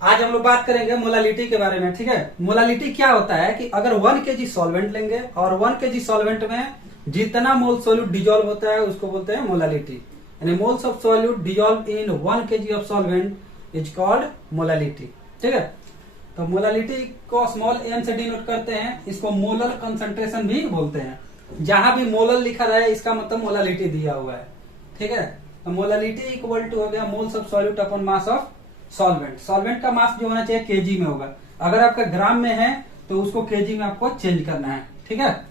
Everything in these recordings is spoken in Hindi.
आज हम लोग बात करेंगे मोलालिटी के बारे में। ठीक है, मोलालिटी क्या होता है कि अगर 1 kg सॉल्वेंट लेंगे और 1 kg सॉल्वेंट में जितना मोल सोल्यूट डिजोल्व होता है उसको बोलते हैं मोलालिटी। यानी moles of solute dissolve in 1 kg of solvent is called molality. ठीक है, तो मोलालिटी को स्मॉल m से डिनोट करते हैं। इसको मोलर कंसंट्रेशन भी बोलते हैं। जहां भी मोलर लिखा रहा है इसका मतलब मोलालिटी दिया हुआ है। ठीक है, तो मोलालिटी इक्वल टू हो गया moles of solute upon mass of solvent. Solvent का मास जो होना चाहिए केजी में होगा। अगर आपका ग्राम में है तो उसको केजी में आपको चेंज करना है। ठीक है,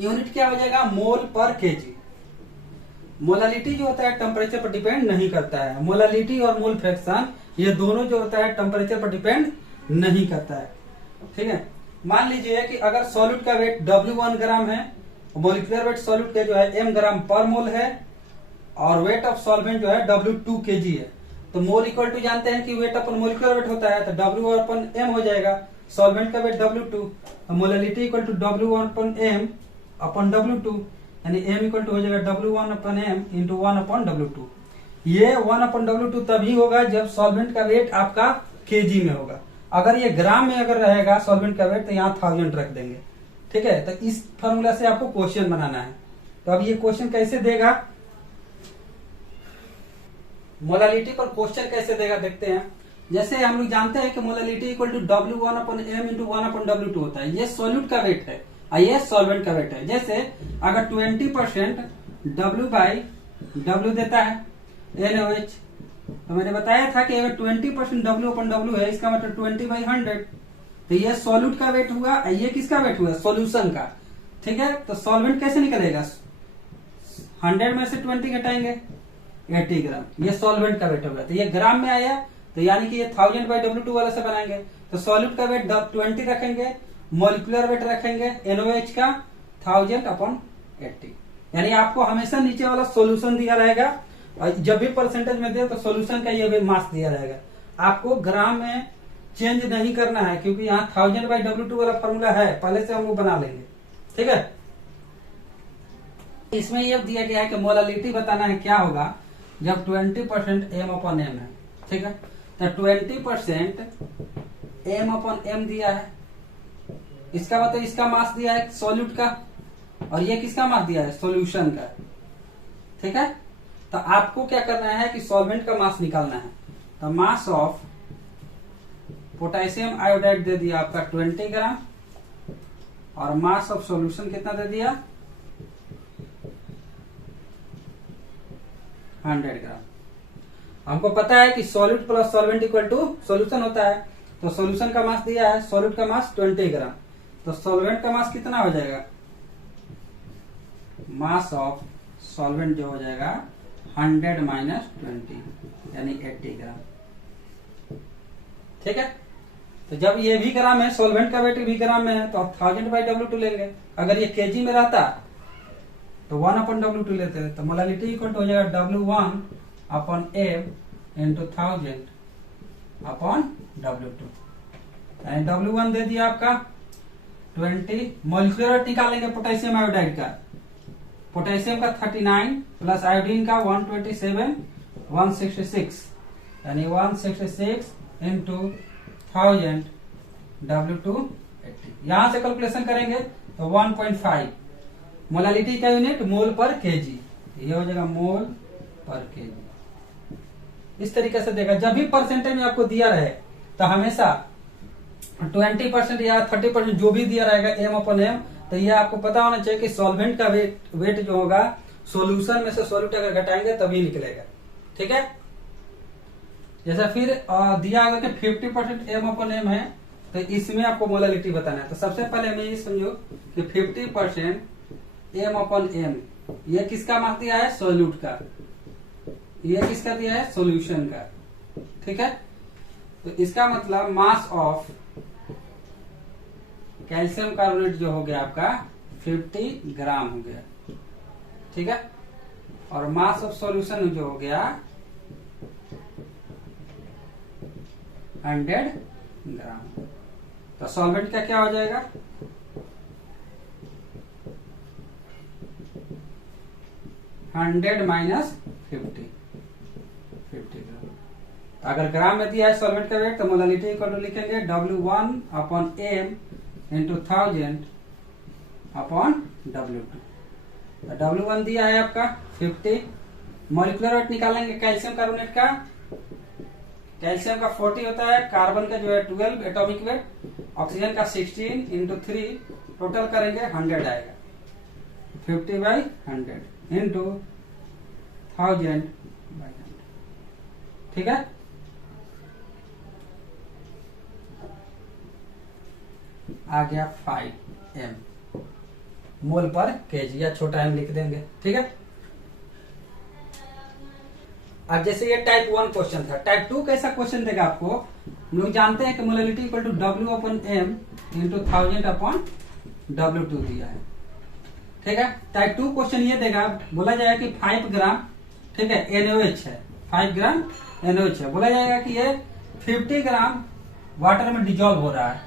यूनिट क्या हो जाएगा? मोल पर केजी। मोलालिटी जो होता है टेम्परेचर पर डिपेंड नहीं करता है। मोलालिटी और मोल फ्रैक्शन ये दोनों जो होता है टेम्परेचर पर डिपेंड नहीं करता है। ठीक है, मान लीजिए कि अगर सॉल्यूट का वेट W1 ग्राम है, मोलिकुलर वेट सॉल्यूट का जो है m ग्राम पर मोल है और वेट ऑफ सॉल्वेंट जो है W2 kg है। तो मोल इक्वल टू जानते हैं कि वेट अपन मोलिकुलर वेट होता है तो W अपन m हो जाएगा। सॉल्वेंट का weight W2, molality equal to W1 upon m upon W2, यानी m इक्वल टू हो जाएगा W1 upon m into 1 upon W2। ये 1 अपन W2 तभी होगा जब सॉल्वेंट का वेट आपका केजी में होगा। अगर ये ग्राम में अगर रहेगा सॉल्वेंट का वेट तो यहाँ 1000 रख देंगे। ठीक है, तो इस फॉर्मूला से आपको क्वेश्चन बनाना है। तो अब ये क्वेश्चन कैसे देगा, मोलालिटी पर क्वेश्चन कैसे देगा देखते हैं। जैसे हम लोग जानते हैं कि molality equal to W1 upon m into 1 upon W2 होता है। ये सॉल्यूट का वेट है और ये सॉल्वेंट का वेट है। जैसे अगर 20% W बाई W देता है NaOH, तो मैंने बताया था कि अगर 20% W अपन W है इसका मतलब 20/100। तो ये सॉल्यूट का वेट हुआ, ये किसका वेट हुआ? सॉल्यूशन का। ठीक है, तो सॉल्वेंट कैसे निकलेगा? 100 में से 20 घटाएंगे 80 ग्राम। ये सॉल्वेंट का वेट होगा। तो ये ग्राम में आया तो यानी कि ये 1000/W2 वाला से बनाएंगे। तो सॉल्यूट का वेट 20 रखेंगे, मोलिकुलर वेट रखेंगे NaOH का 1000/80। यानी आपको हमेशा नीचे वाला सॉल्यूशन दिया रहेगा और जब भी परसेंटेज में दे तो सॉल्यूशन का ये मास दिया रहेगा। आपको ग्राम में चेंज नहीं करना है क्योंकि यहाँ 1000/W2 वाला फॉर्मूला है, पहले से हम लोग बना लेंगे। ठीक है, इसमें यह दिया गया है कि मोलालिटी बताना है क्या होगा जब 20% m अपन m है। ठीक है, तो 20% m अपन m दिया है, इसका मतलब इसका मास दिया है सॉल्यूट का और ये किसका मास दिया है? सॉल्यूशन का। ठीक है, तो आपको क्या करना है कि सॉल्वेंट का मास निकालना है। तो मास ऑफ पोटेशियम आयोडाइड दे दिया आपका 20 ग्राम और मास ऑफ सॉल्यूशन कितना दे दिया? 100 ग्राम। हमको पता है कि solute plus solvent equal to solution होता है। तो सॉल्यूशन का मास दिया है, सॉल्यूट का मास 20 ग्राम, तो सॉल्वेंट का मास कितना हो जाएगा? मास ऑफ सॉल्वेंट जो हो जाएगा 100 माइनस 20 यानी 80 ग्राम। ठीक है, तो जब ये भी ग्राम है, सॉल्वेंट का वेट भी ग्राम में है, तो 1000/W2 लेंगे। अगर ये केजी में रहता तो 1/W2 लेते हैं। तो मोलालिटी इक्वल टू हो जाएगा W1 upon m into 1000/W2। यानी W1 दे दिया आपका 20, मोलिकुलर वेट निकालेंगे पोटेशियम आयोडाइड का। पोटेशियम का 39 प्लस आयोडीन का 127 166, यानी 166 इंटू 1000/W2 80। यहां से कैलकुलेशन करेंगे तो 1.5। मोलालिटी का यूनिट मोल पर केजी, ये हो जाएगा मोल पर केजी। इस तरीके से देगा। जब भी परसेंटेज में आपको दिया रहे तो हमेशा 20% या 30% जो भी दिया रहेगा m अपन m, तो ये आपको पता होना चाहिए कि सॉल्वेंट का वेट जो होगा सॉल्यूशन में से सॉल्यूट अगर घटाएंगे तभी निकलेगा। ठीक है, जैसा फिर दिया होगा कि 50% m अपन m है तो इसमें आपको मोलालिटी बताना है। तो सबसे पहले हमें ये समझो कि 50% m अपन m, ये किसका मास दिया है? सॉल्यूट का। ये किसका दिया है? सॉल्यूशन का। ठीक है, तो इसका मतलब मास ऑफ कैल्शियम कार्बोनेट जो हो गया आपका 50 ग्राम हो गया। ठीक है, और मास ऑफ सॉल्यूशन जो हो गया 100 ग्राम। तो सॉल्वेंट का क्या हो जाएगा? 100 माइनस 50 ग्राम। अगर ग्राम में दिया है सॉल्वेंट का वेट तो मोलालिटी इक्वल टू लिखेंगे W1 upon m into 1000 upon W2। W1 दिया है आपका 50, मॉलिक्यूलर वेट निकालेंगे कैल्शियम कार्बोनेट का। कैल्शियम का 40 होता है, कार्बन का जो है 12 एटॉमिक वेट, ऑक्सीजन का 16 इंटू 3, टोटल करेंगे 100 आएगा। 50/100 इंटू 1000/100, ठीक है। आ गया 5m मोल पर केजी, या छोटा m लिख देंगे, ठीक है। अब जैसे ये टाइप 1 क्वेश्चन था, टाइप 2 कैसा क्वेश्चन देगा आपको। हम लोग जानते हैं कि molality equal to W upon m into 1000 upon W2 दिया है, ठीक है। टाइप 2 क्वेश्चन ये देगा, बोला जाएगा कि 5 ग्राम, ठीक है, NaOH है, 5 ग्राम NaOH है। बोला जाएगा कि ये 50 ग्राम वाटर में डिजोल्व हो रहा है,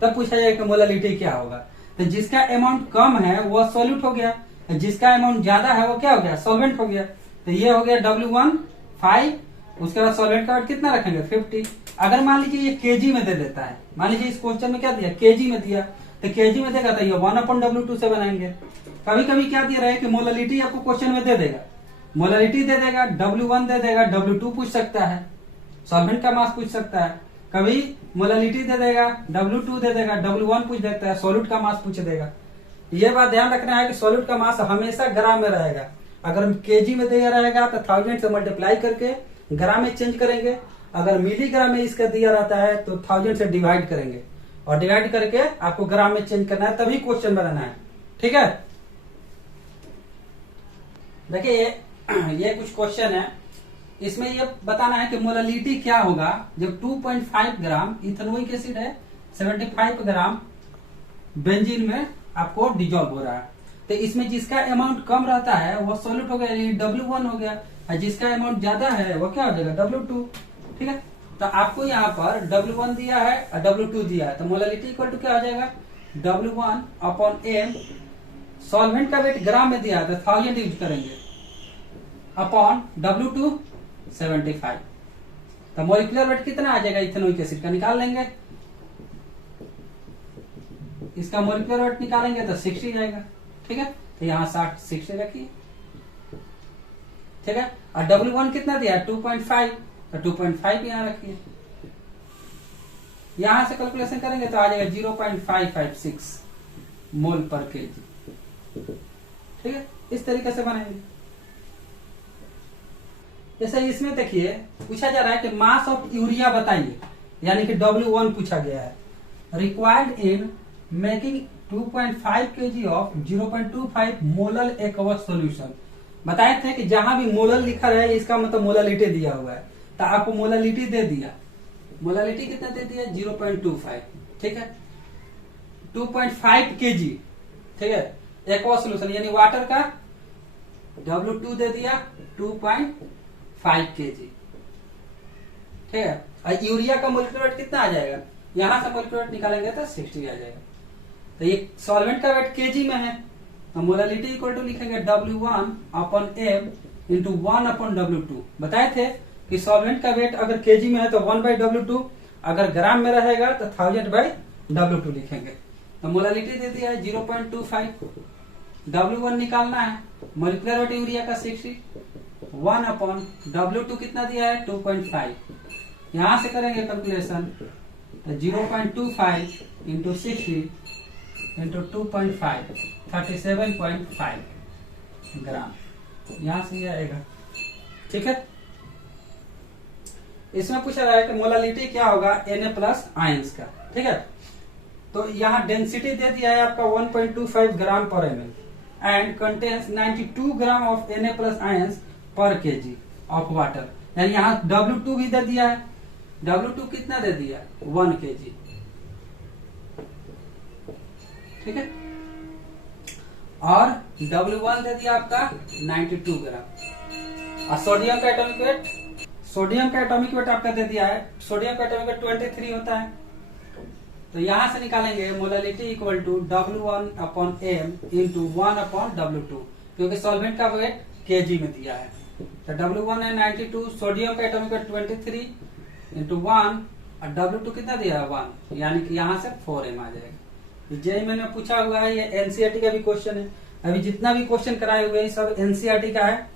तब पूछा जाएगा कि मोलालिटी क्या होगा। तो जिसका अमाउंट कम है वो सॉल्यूट हो गया, जिसका अमाउंट ज्यादा है वो क्या हो गया, सॉल्वेंट हो गया। तो ये हो गया W1 5, उसके बाद सॉल्वेंट का वेट कितना रखेंगे 50। अगर मान लीजिए ये केजी में दे देता है, मान लीजिए इस क्वेश्चन में क्या दिया, केजी में दिया, तो केजी में देगा तो ये 1 अपॉन W2 से बनाएंगे। कभी कभी क्या दे रहा है कि मोलालिटी आपको क्वेश्चन में दे देगा, मोलालिटी दे देगा, W1 दे देगा, W2 पूछ सकता है, सॉल्वेंट का मास पूछ सकता है। कभी मोलालिटी दे देगा, W2 दे देगा, W1 पूछ देता है, सॉल्यूट का मास पूछ देगा। ये बात ध्यान रखना है कि सॉल्यूट का मास हमेशा ग्राम में रहेगा। अगर केजी में दिया रहेगा तो 1000 से मल्टीप्लाई करके ग्राम में चेंज करेंगे, अगर मिलीग्राम में इसका दिया रहता है तो 1000 से डिवाइड करेंगे, और डिवाइड करके आपको ग्राम में चेंज करना है, तभी क्वेश्चन बनाना है, ठीक है। देखिए ये कुछ क्वेश्चन है, इसमें ये बताना है कि मोलालिटी क्या होगा जब 2.5 ग्राम इथेनोइक एसिड है 75 ग्राम बेंजीन में आपको डिजोल्व हो रहा है। तो इसमें जिसका अमाउंट कम रहता है वो सॉल्यूट हो गया, ये W1 हो गया, और जिसका अमाउंट ज्यादा है वो क्या हो जाएगा W2, ठीक है। तो आपको यहाँ पर W1 दिया है और W2 दिया है, तो मोलालिटी इक्वल टू क्या हो जाएगा W1 अपॉन m, सॉल्वेंट का वेट ग्राम में दिया है तो 1000 यूज करेंगे, अपॉन W2 75। तो मोलिकुलर वेट कितना आ जाएगा इथेनोइक एसिड का, निकाल लेंगे। इसका मोलिकुलर वेट निकालेंगे तो 60 जाएगा, ठीक है। तो यहाँ 60 रखिए, ठीक है। और W1 कितना दिया है 2.5, तो 2.5 यहाँ रखिए। यहां से कैलकुलेशन करेंगे तो आ जाएगा 0.556 मोल पर केजी, ठीक है। इस तरीके से बनाएंगे। जैसे इसमें देखिए पूछा जा रहा है कि मास ऑफ यूरिया बताइए, यानी कि W1 पूछा गया है। Required in making 2.5 kg of 0.25 molal aqueous solution. बताए थे कि जहां भी मोलल लिखा रहे इसका मतलब मोलालिटी दिया हुआ है, तो आपको मोलालिटी दे दिया। मोलालिटी कितना दे दिया 0.25, ठीक है। 2.5 kg, ठीक है, एक्वस सॉल्यूशन यानी वाटर का W2 दे दिया 2.5 kg, ठीक है। और यूरिया का मोलिकुलर वेट कितना आ जाएगा, यहां से मोलिकुलर वेट निकालेंगे तो 60 आ जाएगा। तो ये सॉल्वेंट का वेट केजी में है, तो मोलालिटी इक्वल टू लिखेंगे W1 upon m into 1 upon W2। बताए थे कि सॉल्वेंट का वेट अगर केजी में है तो 1/W2, अगर ग्राम में रहेगा तो 1000/W2 लिखेंगे। तो मोलालिटी दे दिया है 0.25, W1 निकालना है, मोलिकुलर वेट यूरिया का 60, 1 अपॉन W2 कितना दिया है 2.5। यहां से करेंगे कैलकुलेशन, तो 0.25 इंटू 60 इंटू 2.5 37.5 ग्राम, यहां से ये आएगा, ठीक है। इसमें पूछा रहा है कि मोलालिटी क्या होगा Na+ आयंस का, ठीक है। तो यहाँ डेंसिटी दे दिया है आपका 1.25 ग्राम पर ml and contains 92 gram of Na+ ions पर केजी ऑफ वाटर, यानी यहाँ W2 भी दे दिया है। W2 कितना दे दिया 1 kg, ठीक है। और W1 दे दिया आपका 92 ग्राम। और सोडियम का एटॉमिक वेट, सोडियम का एटॉमिक वेट आपका दे दिया है, सोडियम का एटॉमिक वेट 23 होता है। तो यहां से निकालेंगे molality equal to W1 upon m into 1 upon W2, क्योंकि सॉल्वेंट का वेट केजी में दिया है। तो W1 है 92, सोडियम का एटॉमिक वेट 23, इंटू 1 और W2 कितना दिया है 1, यानी कि यहाँ से 4m आ जाएगा। जेई मैंने पूछा हुआ है, ये एनसीईआरटी का भी क्वेश्चन है। अभी जितना भी क्वेश्चन कराए हुए हैं सब एनसीईआरटी का है।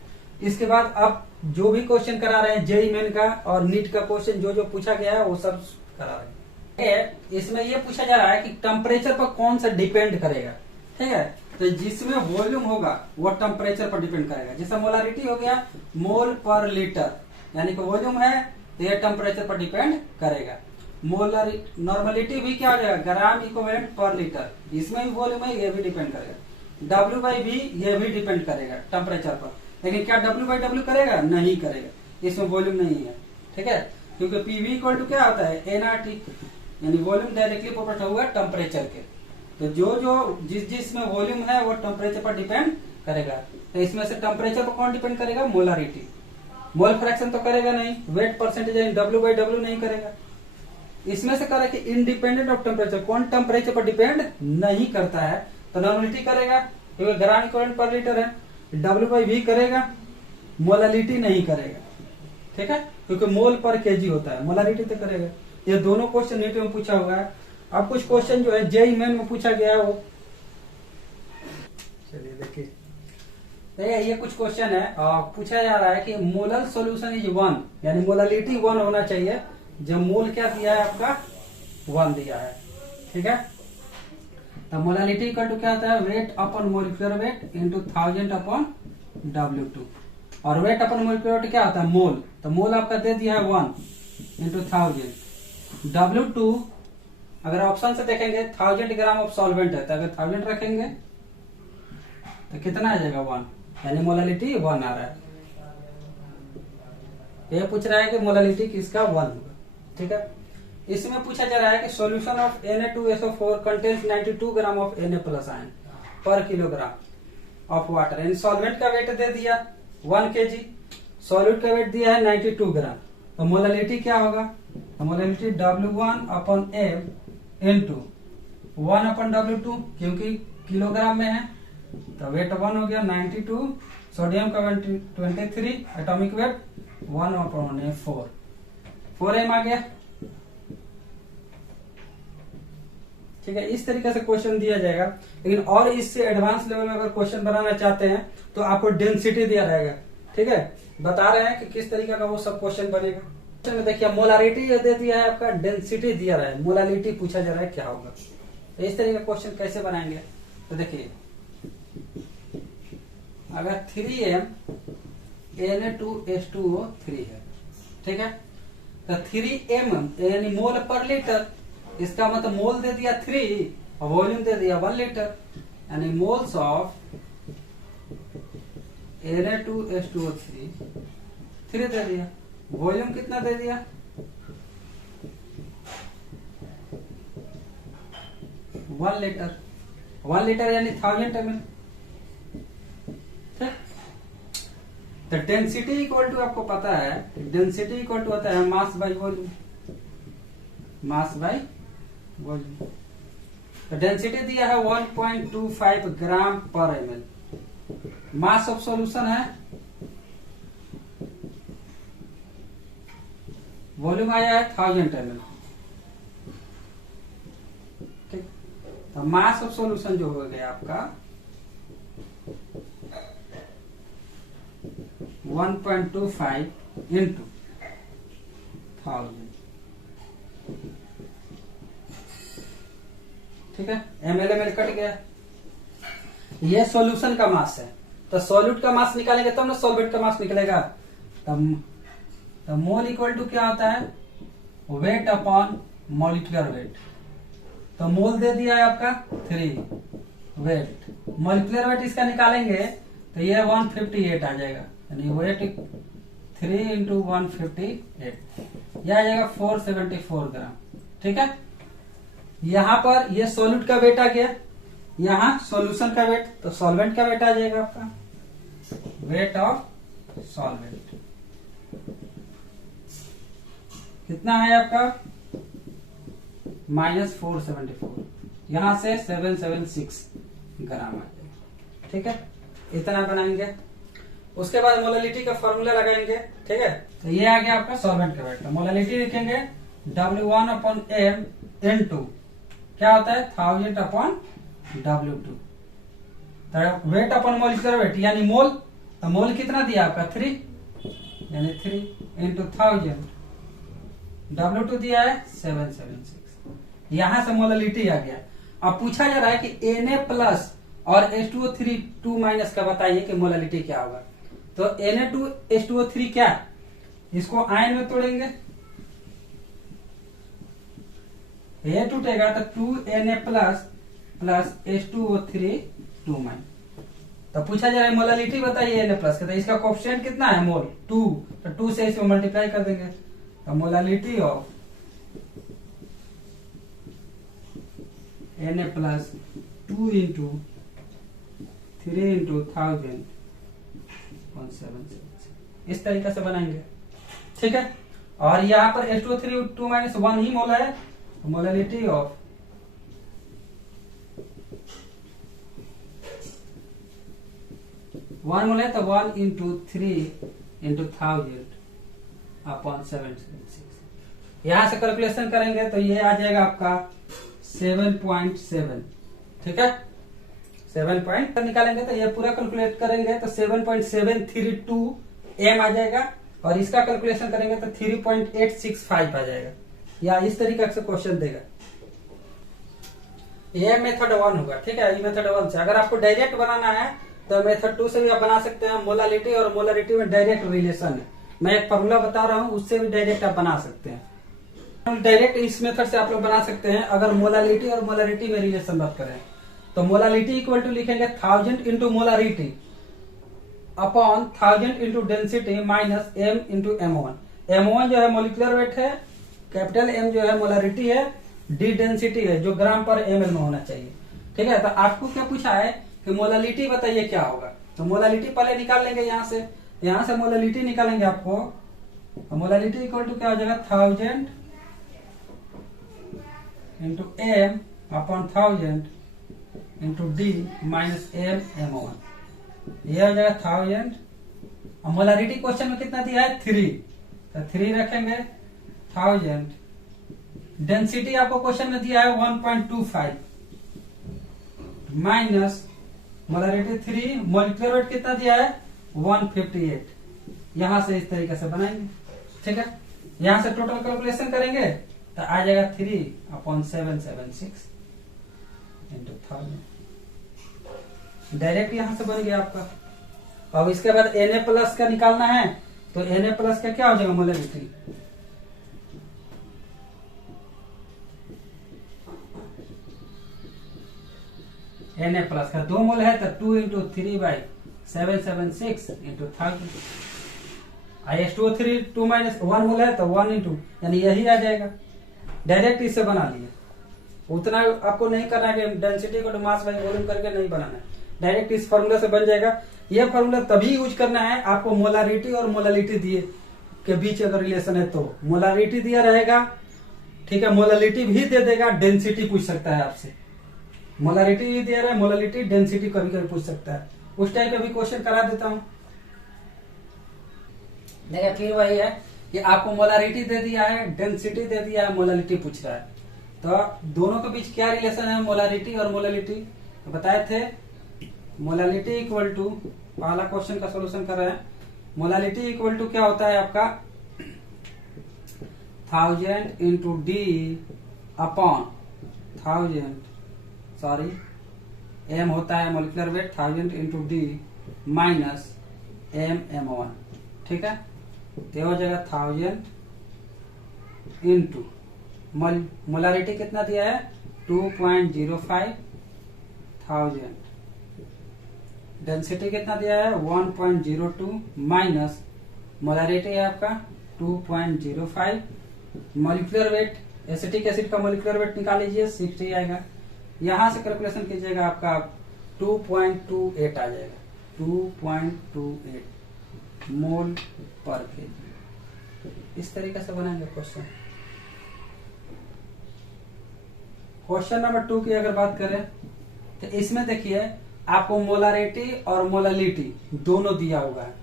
इसके बाद अब जो भी क्वेश्चन करा रहे हैं जेई मेन का और नीट का क्वेश्चन जो जो पूछा गया है वो सब करा रहे हैं। इसमें ये पूछा जा रहा है कि टेम्परेचर पर कौन सा डिपेंड करेगा, ठीक है। तो जिसमें वॉल्यूम होगा वो टेम्परेचर पर डिपेंड करेगा। जैसा मोलारिटी हो गया मोल पर लीटर, यानी कि वॉल्यूम है तो ये टेम्परेचर पर डिपेंड करेगा। मोलर नॉर्मलिटी भी क्या हो जाएगा, ग्राम इक्विवेलेंट पर लीटर, इसमें भी वॉल्यूम है, ये भी डिपेंड करेगा। W/V ये भी डिपेंड करेगा टेम्परेचर पर, लेकिन क्या W/W करेगा, नहीं करेगा, इसमें वॉल्यूम नहीं है, ठीक है। क्योंकि PV इक्वल टू क्या होता है nRT, यानी वॉल्यूम डायरेक्टली प्रोपोर्शनल हुआ टेम्परेचर के। तो जो जिसमें वॉल्यूम है वो टेम्परेचर पर डिपेंड करेगा। तो इसमें से टेम्परेचर पर कौन डिपेंड करेगा, मोलारिटी। मोल फ्रैक्शन तो करेगा नहीं, वेट परसेंटेज यानी W/W नहीं करेगा। इसमें से करेगा कि इंडिपेंडेंट ऑफ टेम्परेचर, कौन टेम्परेचर पर डिपेंड नहीं करता है, तो नॉर्मलिटी करेगा क्योंकि ग्राम इक्विवेलेंट पर लीटर है। W/V करेगा, मोलालिटी नहीं करेगा, ठीक है, क्योंकि मोल पर केजी होता है, मोलालिटी तो करेगा। ये दोनों क्वेश्चन नीट में पूछा हुआ है। अब कुछ क्वेश्चन जो है जेई मेन में पूछा गया है वो चलिए देखिए। ये कुछ क्वेश्चन है, पूछा जा रहा है कि मोलर सॉल्यूशन इज 1, यानी मोलालिटी 1 होना चाहिए जब मोल क्या दिया है आपका 1 दिया है, ठीक है। तो मोलालिटी इक्वल टू क्या होता है, weight upon molecular weight into 1000 upon W2, और वेट अपॉन मोलिकुलर वेट क्या होता है, मोल। तो मोल आपका दे दिया है 1 इंटू 1000। W2 अगर ऑप्शन से देखेंगे 1000 ग्राम ऑफ सॉल्वेंट है, तो अगर 1000 रखेंगे तो कितना आ जाएगा 1, यानी मोलालिटी 1 आ रहा है। ये पूछ रहा है कि मोलालिटी किसका 1 होगा, ठीक है। इसमें पूछा जा रहा है कि solution of Na2SO4 contains 92 gram of Na plus ion पर किलोग्राम ऑफ वाटर, यानी सॉल्वेंट का वेट दे दिया 1 kg, सॉल्यूट का वेट दिया है 92 ग्राम। तो मोलालिटी क्या होगा, तो molality W1 upon M into 1 upon W2, क्योंकि किलोग्राम में है तो वेट 1 हो गया 92, सोडियम का 23, एटॉमिक वेट 1 अपॉन 4m आ गया, ठीक है। इस तरीके से क्वेश्चन दिया जाएगा। लेकिन और इससे एडवांस लेवल में अगर क्वेश्चन बनाना चाहते हैं तो आपको डेंसिटी दिया रहेगा, ठीक है। बता रहे हैं कि किस तरीके का वो सब क्वेश्चन बनेगा। क्वेश्चन में देखिए मोलारिटी दे दिया है आपका, डेंसिटी दिया रहा है, मोलालिटी पूछा जा रहा है क्या होगा। तो इस तरीके का क्वेश्चन कैसे बनाएंगे, तो देखिए अगर 3m Na2H2O3 है, ठीक है, तो 3m यानी मोल पर लीटर, इसका मतलब मोल दे दिया 3 और वॉल्यूम दे दिया 1 लीटर, यानी मोल्स ऑफ Na2H2O3 3 दे दिया, वॉल्यूम कितना दे दिया 1 लीटर, 1 लीटर यानी 1000 ml। तो डेंसिटी इक्वल टू आपको पता है, डेंसिटी इक्वल टू होता है मास by volume, mass by volume. तो डेंसिटी दिया है 1.25 ग्राम पर ml। मास ऑफ सॉल्यूशन है, वॉल्यूम आया है 1000 ml, ठीक। तो मास ऑफ सॉल्यूशन जो हो गया आपका 1.25 इंटू 1000, ठीक है। ml कट गया, ये सॉल्यूशन का मास है। तो सॉल्यूट का मास निकालेंगे तब ना सॉल्वेंट का मास निकलेगा। तब मोल इक्वल टू क्या होता है, वेट अपॉन मॉलिक्यूलर वेट। तो मोल दे दिया है आपका 3, वेट मॉलिक्यूलर वेट इसका निकालेंगे तो ये 158 आ जाएगा, यानी वेट 3 इंटू 158, यह आ जाएगा 474 ग्राम, ठीक है। यहां पर ये सॉल्यूट का वेट आ गया, यहां सॉल्यूशन का वेट, तो सॉल्वेंट का वेट आ जाएगा आपका वेट ऑफ सॉल्वेंट कितना है आपका -474, यहां से 776 ग्राम आ जाएगा, ठीक है। इतना बनाएंगे। उसके बाद मोलालिटी का फॉर्मूला लगाएंगे, ठीक है। तो ये आ गया आपका सॉल्वेंट का वेट। तो मोलालिटी लिखेंगे W1/m क्या होता है 1000/W2। तो वेट अपन मोलिकुलर वेट यानी मोल, तो मोल कितना दिया आपका 3 यानी 3 इंटू 1000, W2 दिया है 776। यहां से मोलालिटी आ गया। अब पूछा जा रहा है कि Na प्लस और H2O3 2 माइनस का बताइए कि मोलालिटी क्या होगा। तो Na2H2O3 क्या, इसको आयन में तोड़ेंगे, ये टूटेगा तो 2Na प्लस H2O3 2 माइनस। तो पूछा जा रहा है मोलालिटी बताइए Na प्लस का, तो इसका कोएफिशिएंट कितना है मोल 2, तो 2 से इसको मल्टीप्लाई कर देंगे। तो molality of Na plus 2 into 3 into 1000/776 इस तरीके से बनाएंगे, ठीक है। और यहाँ पर H2O3 2 माइनस 1 ही मोल है, मोलालिटी ऑफ वन मोल है तो 1 इंटू 3 इंटू 1000/776। यहां से कैलकुलेशन करेंगे तो ये आ जाएगा आपका 7.7, ठीक है। 7 निकालेंगे तो ये पूरा कैलकुलेट करेंगे तो 7.732 m आ जाएगा, और इसका कैलकुलेशन करेंगे तो 3.865 आ जाएगा। या इस तरीके से क्वेश्चन देगा। ये मेथड 1 होगा, ठीक है। ये मेथड 1 से अगर आपको डायरेक्ट बनाना है तो मेथड 2 से भी आप बना सकते हैं। मोलालिटी और मोलारिटी में डायरेक्ट रिलेशन है, मैं एक फॉर्मूला बता रहा हूँ, उससे भी डायरेक्ट आप बना सकते हैं। डायरेक्ट इस मेथड से आप लोग बना सकते हैं। अगर मोलालिटी और मोलारिटी में रिलेशन बात करें तो मोलालिटी इक्वल टू लिखेंगे 1000 into molarity upon 1000 into density minus m into M1। M1 जो है मोलिकुलर वेट है, कैपिटल M जो है मोलारिटी है, D डेंसिटी है जो ग्राम पर ml में होना चाहिए, ठीक है। तो आपको क्या पूछा है कि मोलालिटी बताइए क्या होगा। तो मोलालिटी पहले निकाल लेंगे, यहाँ से मोलालिटी निकालेंगे आपको। तो मोलालिटी इक्वल टू क्या हो जाएगा 1000 into M upon 1000 into D minus M/1। ये हो जाएगा 1000। और मोलारिटी क्वेश्चन में कितना दिया है 3, तो 3 रखेंगे 1000। डेंसिटी आपको क्वेश्चन में दिया है 1.25 माइनस मोलारिटी 3, मोलिकुलर वेट कितना दिया है 158। यहां से इस तरीके से बनाएंगे, ठीक है। यहां से टोटल कैलकुलेशन करेंगे तो आ जाएगा 3/776 इंटू 1000। डायरेक्ट यहां से बन गया आपका। अब इसके बाद Na प्लस का निकालना है, तो Na प्लस का क्या हो जाएगा मोलारिटी, Na प्लस का 2 मोल है तो 2 इंटू 3/776 इंटू 1000। H2O3 2 माइनस 1 मोल है तो 1 इंटू, यानी यही आ जाएगा। डायरेक्ट इससे बना लिए, उतना आपको नहीं करना है कि डेंसिटी को मास बाई वॉल्यूम करके नहीं बनाना है, डायरेक्ट इस फॉर्मूला से बन जाएगा। ये फॉर्मूला तभी यूज करना है आपको मोलारिटी और मोलालिटी दिए के बीच अगर रिलेशन है तो। मोलारिटी दिया रहेगा, ठीक है, मोलालिटी भी दे देगा, डेंसिटी पूछ सकता है आपसे। मोलारिटी भी दिया रहा है, मोलालिटी डेंसिटी कभी कभी पूछ सकता है, उस टाइप का भी क्वेश्चन करा देता हूं। देखिए फिर वही है कि आपको मोलारिटी दे दिया है, डेंसिटी दे दिया है, मोलालिटी पूछ रहा है, तो दोनों के बीच क्या रिलेशन है मोलारिटी और मोलालिटी, तो बताए थे मोलालिटी इक्वल टू, पहला क्वेश्चन का सॉल्यूशन कर रहे हैं। मोलालिटी इक्वल टू क्या होता है आपका 1000 into D upon 1000, sorry M होता है molecular weight, 1000 into D minus M/1, ठीक है। तो हो जाएगा 1000 इंटू मोलारिटी कितना दिया है 2.05, 1000 डेंसिटी कितना दिया है 1.02 माइनस मोलारिटी है आपका 2.05, मोलिकुलर वेट एसिटिक एसिड का मोलिकुलर वेट निकाल लीजिए 60 आएगा। यहां से कैलकुलेशन कीजिएगा आपका 2.28 आ जाएगा, 2.28 मोल पर केजी। इस तरीके से बनाएंगे क्वेश्चन। क्वेश्चन नंबर 2 की अगर बात करें तो इसमें देखिए आपको मोलारिटी और मोलालिटी दोनों दिया हुआ है,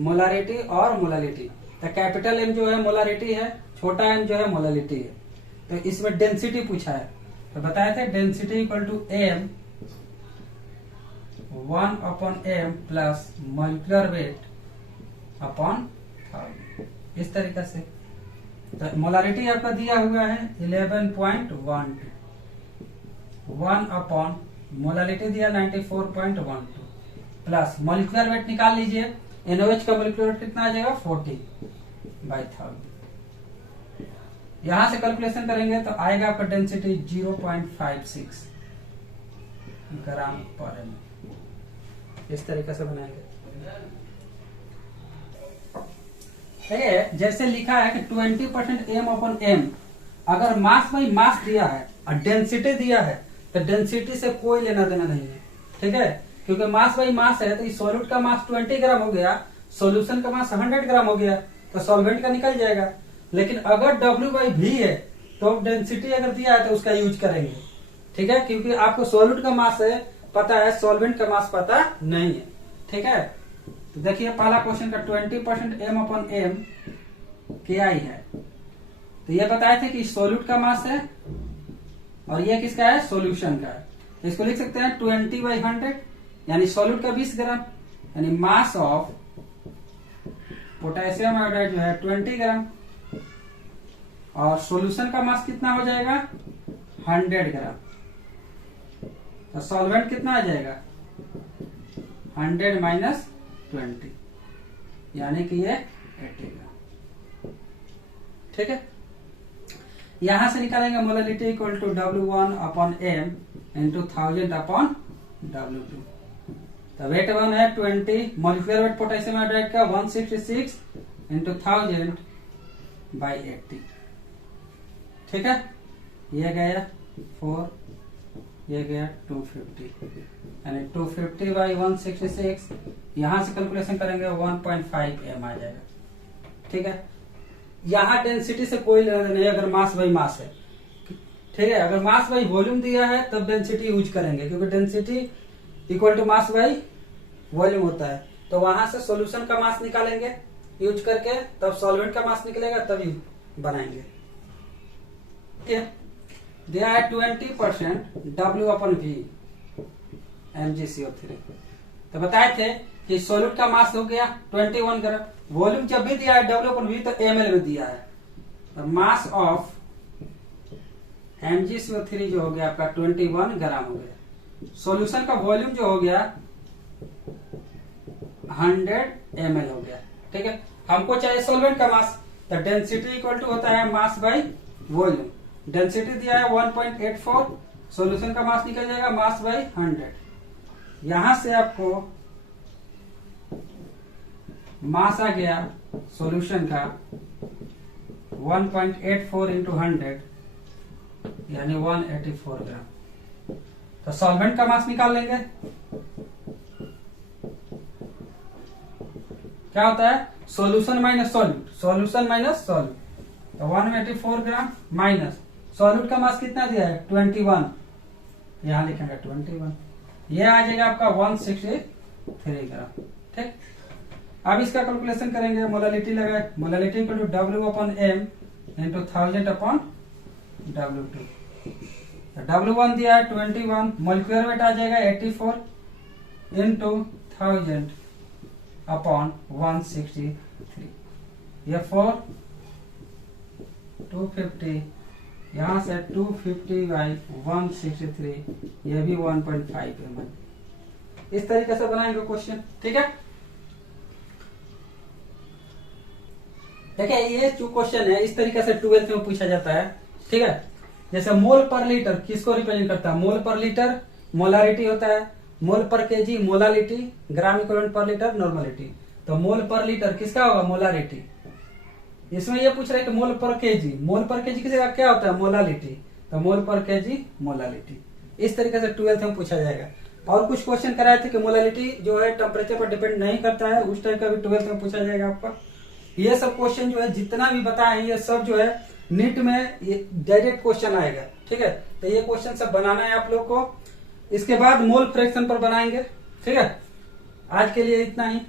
मोलारिटी और मोलालिटी। तो कैपिटल एम जो है मोलारिटी है, छोटा एम जो है मोलालिटी है। तो इसमें डेंसिटी पूछा है, तो बताए थे density equal to M 1/m plus molecular weight upon 1000, इस तरीके से। तो मोलारिटी आपका दिया हुआ है 11.12, 1/, मोलालिटी दिया 94.12 प्लस मॉलिक्यूलर वेट निकाल लीजिए। NaOH का मॉलिक्यूलर वेट कितना आ जाएगा 40/1000। यहां से कैलकुलेशन करेंगे तो आएगा आपका डेंसिटी 0.56 ग्राम पर एम। इस तरीके से बनाएंगे। जैसे लिखा है कि 20% m/m, अगर मास बाई मास दिया है और डेंसिटी दिया है तो डेंसिटी से कोई लेना देना नहीं है, ठीक है, क्योंकि मास बाई मास है। तो इस सॉल्यूट का मास 20 ग्राम हो गया, सॉल्यूशन का मास 100 ग्राम हो गया, तो सॉल्वेंट का निकल जाएगा। लेकिन अगर W/V है तो डेंसिटी अगर दिया है तो उसका यूज करेंगे, ठीक है, क्योंकि आपको सॉल्यूट का मास है पता है, सॉल्वेंट का मास पता नहीं है, ठीक है। तो देखिए पहला क्वेश्चन का 20% m/m KI है। तो ये बताए थे कि सॉल्यूट का मास है और ये किसका है, सॉल्यूशन का है। तो इसको लिख सकते हैं 20/100, यानी सॉल्यूट का 20 ग्राम, यानी मास ऑफ पोटेशियम आयोडाइड जो है 20 ग्राम, और सॉल्यूशन का मास कितना हो जाएगा 100 ग्राम। तो सॉल्वेंट कितना आ जाएगा 100 माइनस 20, यानी कि ये 80 ग्राम, ठीक है। यहां से निकालेंगे molality equal to W1/m into 1000/W2। तो वेट 1 है 20, मॉलिक्यूलर वेट पोटेशियम आयोडाइड का 166 इंटू 1000/80, ठीक है। ये गया 4, ये गया 250, यानी 250/166। यहां से कैलकुलेशन करेंगे 1.5 m आ जाएगा, ठीक है। यहां डेंसिटी से कोई लेना देना नहीं अगर मास बाई मास है, ठीक है। अगर मास बाई वॉल्यूम दिया है तब डेंसिटी यूज करेंगे, क्योंकि density equal to mass by volume होता है। तो वहां से सॉल्यूशन का मास निकालेंगे यूज करके, तब सॉल्वेंट का मास निकलेगा, तब बनाएंगे, ठीक है। दिया है 20% W/V MgCO3। तो बताए थे कि सॉल्यूट का मास हो गया 21 ग्राम, वॉल्यूम जब भी दिया है W/V तो ml में दिया है। तो मास ऑफ MgCO3 जो हो गया आपका 21 ग्राम हो गया। सॉल्यूशन का वॉल्यूम जो हो गया 100 ml हो गया, ठीक है। हमको चाहिए सॉल्वेंट का मास, तो डेंसिटी इक्वल टू होता है मास बाई वॉल्यूम। डेंसिटी दिया है 1.84, सॉल्यूशन का मास निकल जाएगा मास बाई 100। यहां से आपको मास आ गया सॉल्यूशन का 1.84 इंटू 100, यानी 184 ग्राम। तो सॉल्वेंट का मास निकाल लेंगे, क्या होता है solution minus solute, solution minus solute. तो 184 ग्राम माइनस सॉल्यूट का मास कितना दिया है 21, यहां लिखेंगे 21, ये आ जाएगा आपका 163 ग्राम, ठीक। अब इसका कैलकुलेशन करेंगे, मोलालिटी लगाए, molality equal to W/m into 1000/W2। W1 दिया है 21, मॉलिक्यूलर वेट आ जाएगा 84 इंटू 1000/163, ये 4 250, यहां से 250/163, ये भी 1.5 mm। इस तरीके से बनाएंगे क्वेश्चन, ठीक है। देखिए ये जो क्वेश्चन है इस तरीके से 12th में पूछा जाता है, ठीक है। जैसे मोल पर लीटर किसको रिप्रेजेंट करता है, मोल पर लीटर मोलारिटी होता है, मोल पर केजी मोलालिटी, ग्राम इक्विवेलेंट पर लीटर नॉर्मलिटी। तो मोल पर लीटर किसका होगा मोलारिटी। इसमें ये पूछ रहे हैं कि मोल पर केजी, मोल पर केजी किसी का क्या होता है मोलालिटी, तो मोल पर केजी मोलालिटी। इस तरीके से 12th में पूछा जाएगा। और कुछ क्वेश्चन कराए थे कि मोलालिटी जो है टेम्परेचर पर डिपेंड नहीं करता है, उस टाइप का भी 12th में पूछा जाएगा आपका। ये सब क्वेश्चन जो है जितना भी बताए ये सब जो है नीट में ये डायरेक्ट क्वेश्चन आएगा, ठीक है। तो ये क्वेश्चन सब बनाना है आप लोग को। इसके बाद मोल फ्रैक्शन पर बनाएंगे, ठीक है। आज के लिए इतना ही।